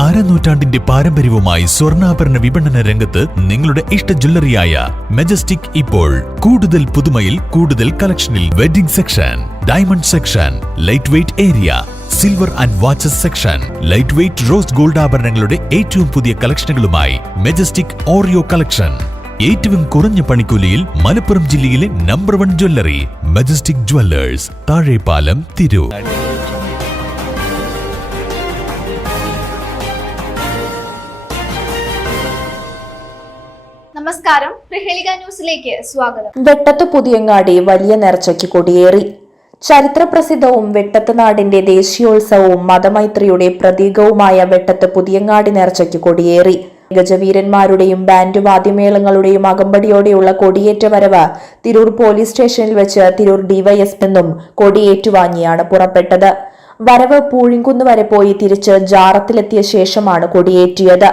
അരനൂറ്റാണ്ടിന്റെ പാരമ്പര്യവുമായി സ്വർണ്ണാഭരണ വിപണന രംഗത്ത് നിങ്ങളുടെ ഇഷ്ട ജ്വല്ലറിയായ മെജസ്റ്റിക് ഇപ്പോൾ കൂടുതൽ പുതുമയിൽ കൂടുതൽ കളക്ഷനിൽ wedding section, diamond section, light weight area, silver and watches section, light weight rose gold ആഭരണങ്ങളുടെ ഏറ്റവും പുതിയ കളക്ഷനുകളുമായി മെജസ്റ്റിക് ഓറിയോ കളക്ഷൻ. ഏറ്റവും കുറഞ്ഞ പണിക്കൂലിയിൽ മലപ്പുറം ജില്ലയിലെ number 1 jewellery majestic Jewellers, Thazhepalam, Tirur. നമസ്കാരം, പ്രഹേളിക ന്യൂസിലേക്ക് സ്വാഗതം. വെട്ടത്ത് പുതിയങ്ങാടി വലിയ നേർച്ചയ്ക്ക് കൊടിയേറി. ചരിത്രപ്രസിദ്ധവും വെട്ടത്ത് നാടിന്റെ ദേശീയോത്സവവും മതമൈത്രിയുടെ പ്രതീകവുമായ വെട്ടത്ത് പുതിയങ്ങാടി നേർച്ചയ്ക്ക് കൊടിയേറി. ഗജവീരന്മാരുടെയും ബാൻഡ് വാദ്യമേളങ്ങളുടെയും അകമ്പടിയോടെയുള്ള കൊടിയേറ്റ വരവ് തിരൂർ പോലീസ് സ്റ്റേഷനിൽ വെച്ച് തിരൂർ ഡിവൈഎസ്പി നിന്നും കൊടിയേറ്റുവാങ്ങിയാണ് പുറപ്പെട്ടത്. വരവ് പൂഴിങ്കുന്ന് വരെ പോയി തിരിച്ച് ജാറത്തിലെത്തിയ ശേഷമാണ് കൊടിയേറ്റിയത്.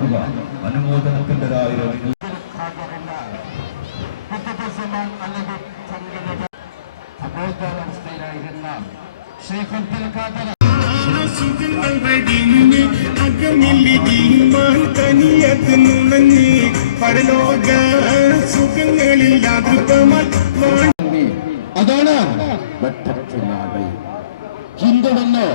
കൊടുക്കുക. അനുമോദനത്തിൻ്റെതായിരുന്നു അബോധാവസ്ഥയിലായിരുന്ന ഷെയ്ഖ് അബ്ദുൽ ഖാദർ സുഖങ്ങൾ വഴിഞ്ഞ് അകമില്ലിമാൻ തനിയത്ത് നുണഞ്ഞ് പരലോക സുഖങ്ങളില്ലാതൃപ്പമായി അതാണ് വെട്ടത്തിനാട് ഹിന്ദുവെന്നോ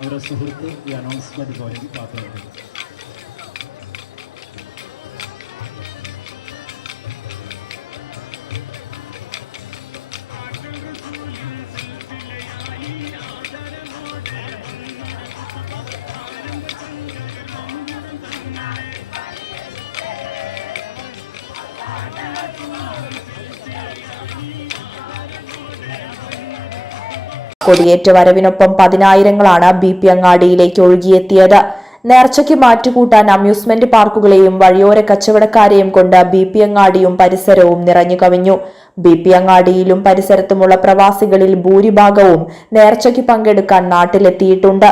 അവരുടെ സുഹൃത്ത് ഈ അനൗൺസ്മെന്റ് പോലെ പാത്രമുണ്ട്. കൊടിയേറ്റ വരവിനൊപ്പം പതിനായിരങ്ങളാണ് BP അങ്ങാടിയിലേക്ക് ഒഴുകിയെത്തിയത്. നേർച്ചയ്ക്ക് മാറ്റുകൂട്ടാൻ അമ്യൂസ്മെന്റ് പാർക്കുകളെയും വഴിയോര കച്ചവടക്കാരെയും കൊണ്ട് BP അങ്ങാടിയും പരിസരവും നിറഞ്ഞു കവിഞ്ഞു. BP അങ്ങാടിയിലും പരിസരത്തുമുള്ള പ്രവാസികളിൽ ഭൂരിഭാഗവും നേർച്ചയ്ക്ക് പങ്കെടുക്കാൻ നാട്ടിലെത്തിയിട്ടുണ്ട്.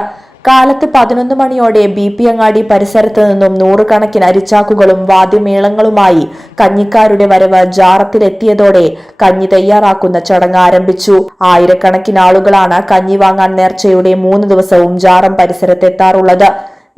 കാലത്ത് 11 മണിയോടെ BP അങ്ങാടി പരിസരത്ത് നിന്നും 100 കണക്കിന് അരിച്ചാക്കുകളും വാദ്യമേളങ്ങളുമായി കഞ്ഞിക്കാരുടെ വരവ് ജാറത്തിലെത്തിയതോടെ കഞ്ഞി തയ്യാറാക്കുന്ന ചടങ്ങ് ആരംഭിച്ചു. ആയിരക്കണക്കിന് ആളുകളാണ് കഞ്ഞി വാങ്ങാൻ നേർച്ചയുടെ 3 ദിവസവും ജാറം പരിസരത്തെത്താറുള്ളത്.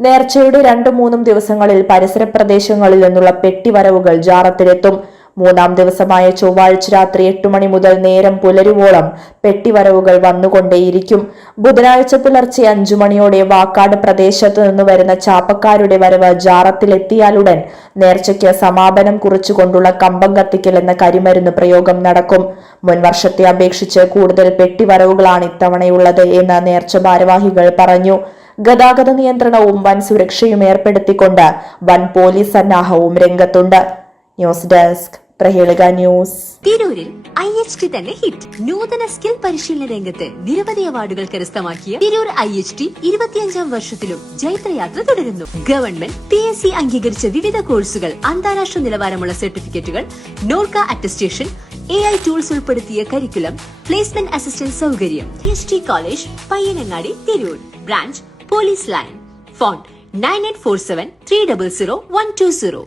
നേർച്ചയുടെ 2-3 ദിവസങ്ങളിൽ പരിസര പ്രദേശങ്ങളിൽ നിന്നുള്ള പെട്ടിവരവുകൾ ജാറത്തിലെത്തും. 3-ാം ദിവസമായ ചൊവ്വാഴ്ച രാത്രി 8 മണി മുതൽ നേരം പുലരുവോളം പെട്ടിവരവുകൾ വന്നുകൊണ്ടേയിരിക്കും. ബുധനാഴ്ച പുലർച്ചെ 5 മണിയോടെ വാക്കാട് പ്രദേശത്ത് നിന്ന് വരുന്ന ചാപ്പക്കാരുടെ വരവ് ജാറത്തിലെത്തിയാലുടൻ നേർച്ചയ്ക്ക് സമാപനം കുറിച്ചുകൊണ്ടുള്ള കമ്പം കത്തിക്കൽ എന്ന കരിമരുന്ന് പ്രയോഗം നടക്കും. മുൻ വർഷത്തെ അപേക്ഷിച്ച് കൂടുതൽ പെട്ടിവരവുകളാണ് ഇത്തവണയുള്ളത് എന്ന് നേർച്ച ഭാരവാഹികൾ പറഞ്ഞു. ഗതാഗത നിയന്ത്രണവും വൻ സുരക്ഷയും ഏർപ്പെടുത്തിക്കൊണ്ട് വൻ പോലീസ് സന്നാഹവും രംഗത്തുണ്ട്. ന്യൂസ് ഡെസ്ക് പ്രഹേളിക ന്യൂസ്. തിരൂരിൽ IHT തന്നെ ഹിറ്റ്. നൂതന സ്കിൽ പരിശീലന രംഗത്ത് നിരവധി അവാർഡുകൾ കരസ്ഥമാക്കിയ തിരൂർ IHT 25ാം വർഷത്തിലും ജൈത്രയാത്ര തുടരുന്നു. ഗവൺമെന്റ് PSC അംഗീകരിച്ച വിവിധ കോഴ്സുകൾ, അന്താരാഷ്ട്ര നിലവാരമുള്ള സർട്ടിഫിക്കറ്റുകൾ, നോർക്ക അറ്റസ്റ്റേഷൻ, AI ടൂൾസ് ഉൾപ്പെടുത്തിയ കരിക്കുലം, പ്ലേസ്മെന്റ് അസിസ്റ്റന്റ് സൗകര്യം. IHT college Payyanangadi, Tirur. Branch police line. Phone 9847 300 120.